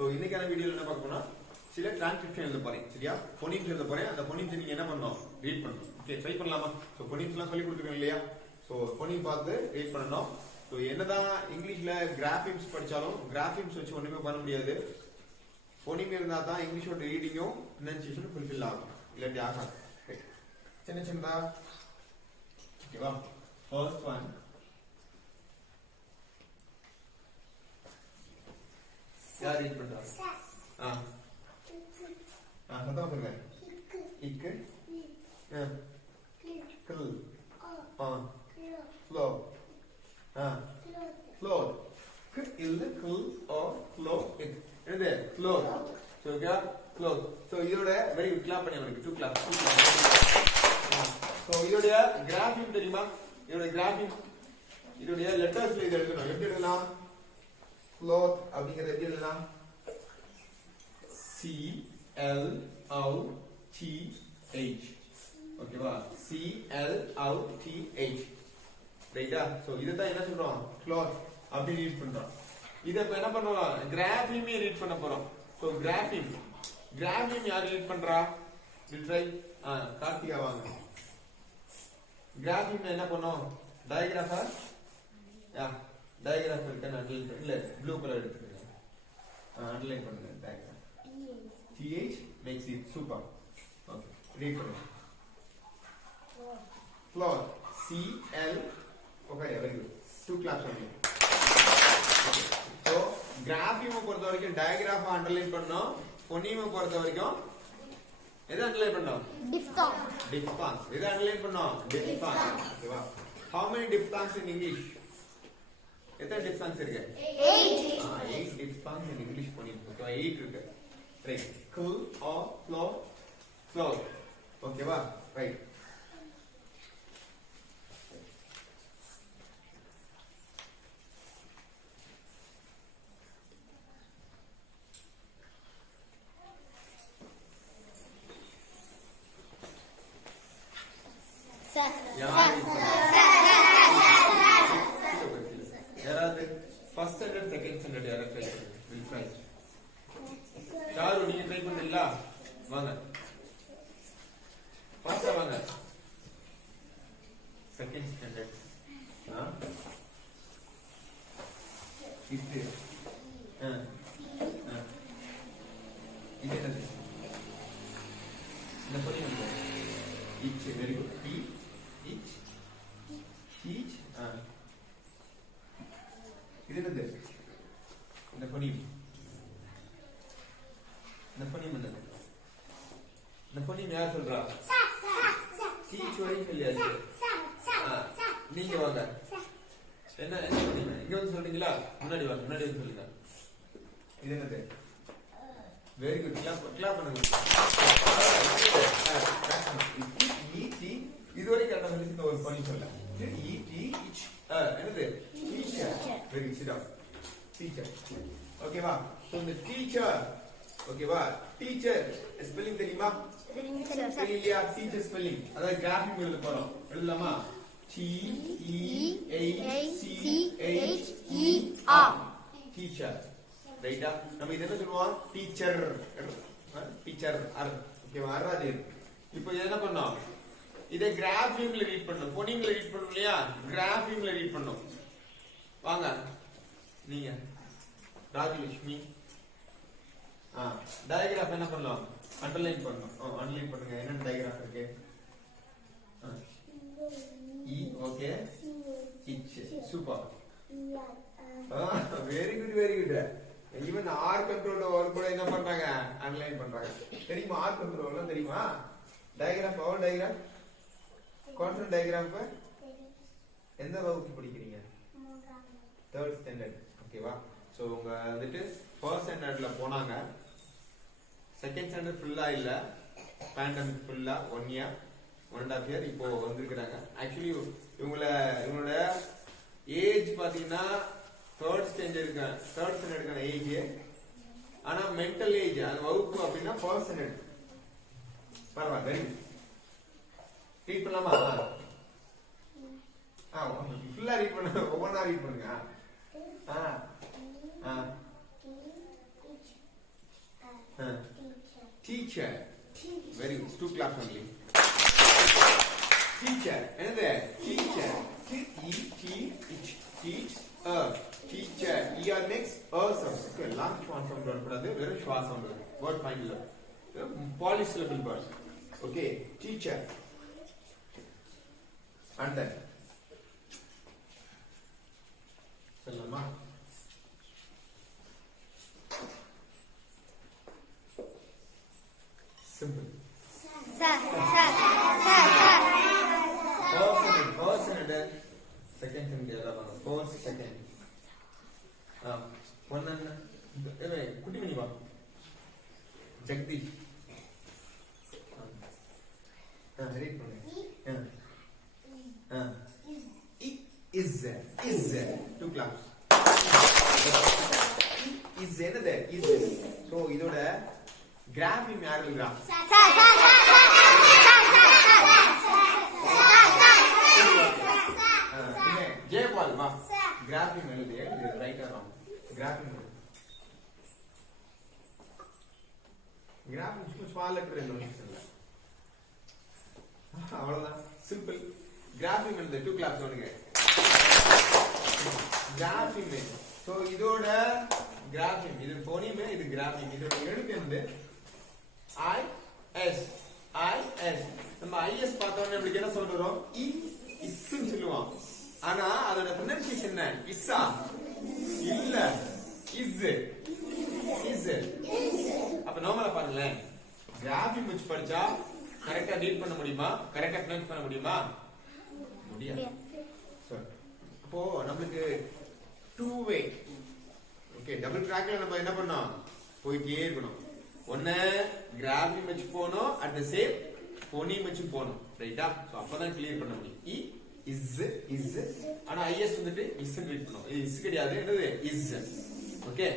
So இன்னைக்கான வீடியோவில் என்ன பார்க்க போனா சில டிரான்ஸ்கிரிப்ஷன் எழுத போறேன். சரியா? ஃபோனிம்ஸ் எழுத போறேன். அந்த ஃபோனிம்ஸ் நீங்க என்ன பண்ணணும்? ரீட் பண்ணணும். ஓகே, ட்ரை பண்ணலாமா? ஸோ ஃபோனிம்ஸ்லாம் சொல்லி கொடுத்துருக்கேன் இல்லையா? ஸோ ஃபோனிம் பார்த்து ரீட் பண்ணணும். ஸோ என்னதான் இங்கிலீஷ்ல கிராஃபிம்ஸ் படிச்சாலும் கிராஃபிம்ஸ் வச்சு ஒண்ணுமே பண்ண முடியாது. ஃபோனிம் இருந்தா தான் இங்கிலீஷோட ரீடிங்கும் ப்ரொனன்சியேஷனும் ஃபுல்ஃபில் ஆகும், இல்லாட்டி ஆகாது. சின்ன சின்னதா ஓகேவா? ஃபர்ஸ்ட் ஒன் யார் ரீட் பண்றா? சத்தமா சொல்லுங்க. இக்கு கில் ஃப்ளோ ஃப்ளோ இல்ல கில் ஆர் ஃப்ளோ என்னது flow. So okay flow. So இதோட வெரி குட், கிளாப் பண்ணி அவருக்கு 2 கிளாப். சோ இதோட கிராஃபிம் தெரியுமா? இதோட கிராஃபிம் இதோட லெட்டர்ஸ்ல இது எழுதணும். எப்படி எழுதலாம்? cloth அப்படிங்கறது எப்படி எழுதலாம்? C L O T H. ஓகேவா? C L O T H. ரைட்டா? சோ இதுதான் என்ன சொல்றோம்? cloth அப்படி ரீட் பண்றோம். இத இப்ப என்ன பண்ணுவோம்? கிராஃபிமே ரீட் பண்ண போறோம். சோ கிராஃபிம் யார் ரீட் பண்றா? Will try. கார்த்திகா வாங்க. கிராஃபிம் என்ன பண்ணும்? டயகிராஃபா? டயகிராஃப் இருக்கு. அண்டர்லைன் இல்ல ப்ளூ கலர் எடுத்துக்கங்க. அண்டர்லைன் பண்ணுங்க. Digraph TH makes it super. Okay, read பண்ணுங்க. cloth C L. Okay, very good. 2 claps only. So grapheme பொறுத்த வரைக்கும் டயகிராஃப் அண்டர்லைன் பண்ணோம். ஃபோனிம் பொறுத்த வரைக்கும் எதை அண்டர்லைன் பண்ணோம்? diphthongs. எதை அண்டர்லைன் பண்ணோம்? diphthongs. ஓகேவா? how many diphthongs in English? எத்தனை diphthongs இருக்கு? 8 diphthongs in English phoneme. ஓகேவா? 8 இருக்கு. Right. cool or flow flow. ஓகேவா? ரைட். யாராவது ஃபர்ஸ்ட் ஸ்டாண்டர்ட் செகண்ட் ஸ்டாண்டர்ட் யாராவது ட்ரை பண்ணுங்க. யாரு நீங்க ட்ரை பண்றீங்களா? வாங்க, ஃபர்ஸ்ட் வாங்க. செகண்ட் ஸ்டாண்டர்ட் இது இது என்னது? இந்த படி வந்து each. very good. each இது என்னது? இந்த ஃபோனிம் என்னது? இந்த ஃபோனிம் யார் சொல்றா? டீச் வரைக்கும் சொல்லியாச்சு. நீங்க வாங்க. என்ன சொன்னீங்க? இங்க வந்து சொல்றீங்களா? முன்னாடி வாங்க, முன்னாடி வந்து சொல்லுங்க. இது என்னது? Very good. கிளாப் பண்ணுங்க. இதுவரை கரெக்டா சொல்லி ஒரு பண்ணி சொல்லலாம். என்னது? Teacher. Very good. Sit down. Teacher. ஓகேவா? சோ இந்த டீச்சர், ஓகேவா? டீச்சர் ஸ்பெல்லிங் தெரியுமா? தெரியலையா? டீச்சர் ஸ்பெல்லிங் அதாவது கிராஃபிம் எழுத போறோம். எழுதலாமா? TEACHER. டீச்சர். ரைட்டா? நம்ம இது என்ன சொல்லுவோம்? டீச்சர். டீச்சர் அர். ஓகேவா? அராது. இப்போ என்ன பண்ணோம்? இதை கிராஃபிம்ல ரீட் பண்ணணும். ஃபோனிம்ல ரீட் பண்ணணும் இல்லையா? கிராஃபிம்ல ரீட் பண்ணணும். வாங்க நீங்க ராஜலட்சுமி. டயகிராஃப் என்ன பண்ணலாம்? அண்டர்லைன் பண்ணணும். அண்டர்லைன் பண்ணுங்க. என்ன டயகிராஃப் இருக்கு? ஓகே, இச். Super. Very good, very good. Even R control work கூட என்ன பண்றாங்க? அண்டர்லைன் பண்றாங்க. தெரியுமா? ஆர் கண்ட்ரோல் தெரியுமா? டயகிராஃப் ஆல் டயகிராஃப் கான்செப்ட் டயகிராஃப் எந்த வகுப்பு படிக்கிறீங்க? 3rd standard. ஓகேவா? சோ உங்க வந்துட்டு ஃபர்ஸ்ட் ஸ்டாண்டர்ட்ல போனாங்க. செகண்ட் ஸ்டாண்டர்ட் ஃபுல்லா இல்ல, பேண்டமிக் ஃபுல்லா 1 இயர் 1.5 இயர் இப்போ வந்திருக்காங்க. ஆக்சுவலி இவங்களோட ஏஜ் பாத்தீங்கன்னா 3rd ஸ்டாண்டர்டுக்கான ஏஜ். ஆனா மென்டல் ஏஜ் அந்த வகுப்பு அப்படின்னா 1st ஸ்டாண்டர்ட். பரவாயில்ல. Very good. ரீட் பண்ணலாமா? ஃபுல்லா ரீட் பண்ணுங்க. ஒவ்வொன்றா ரீட் பண்ணுங்க. teacher. Very good. 2 claps only. Teacher. Another teacher. Teach. Teacher. ER next. Sound. Okay. Long short sound வரக்கூடாது. வெறும் short sound வரும். Word find இல்ல. Polysyllable word. Okay. Teacher. And then. சொல்லலாமா? Simple. Person. Second thing there are 4 seconds. One and put him in your Jagdish. Read for me. Is 2 claps. Is another is. So idoda grapheme yaar ilra. Jayapal ma grapheme eludhe right or wrong. Grapheme small letter in the அவ்வளவுதான் simple. கிராஃபிம் இந்த 2 class ஒண்ணுங்க. கிராஃபிம். So இதோட கிராஃபிம் இது ஃபோனிம் இது கிராஃபிம். இதோட எழுத்து வந்து IS. நம்ம IS பார்த்தோம்னா எப்படி என்ன சொல்றோம்? இஸ்ன்னு சொல்லுவோம். ஆனா அதோட ப்ரொனன்சியேஷன் என்ன? இஸ்ஸா இல்ல இஸ். அப்ப நார்மலா பாருங்க. கிராஃபிம் வச்சு படிச்சா கரெக்ட்டா ரீட் பண்ண முடியுமா? கரெக்ட்டா ப்ரொனன்ஸ் பண்ண முடியுமா? முடியாது. அப்போ நமக்கு 2 வே. ஓகே, டபுள் ட்ராக்ல நம்ம என்ன பண்ணோம்? போயிட்டே இருக்கணும். ஒண்ணு கிராஃபிம் வச்சு போணும், அட் தி சேம் ஃபோனிம் வச்சு போணும். ரைட்டா? சோ அப்பதான் கிளியர் பண்ண முடியும். இஸ் ஆனா IS வந்துட்டு இஸ் ரீட் பண்ணோம். இது இஸ் கிடையாது. என்னது? இஸ். ஓகே.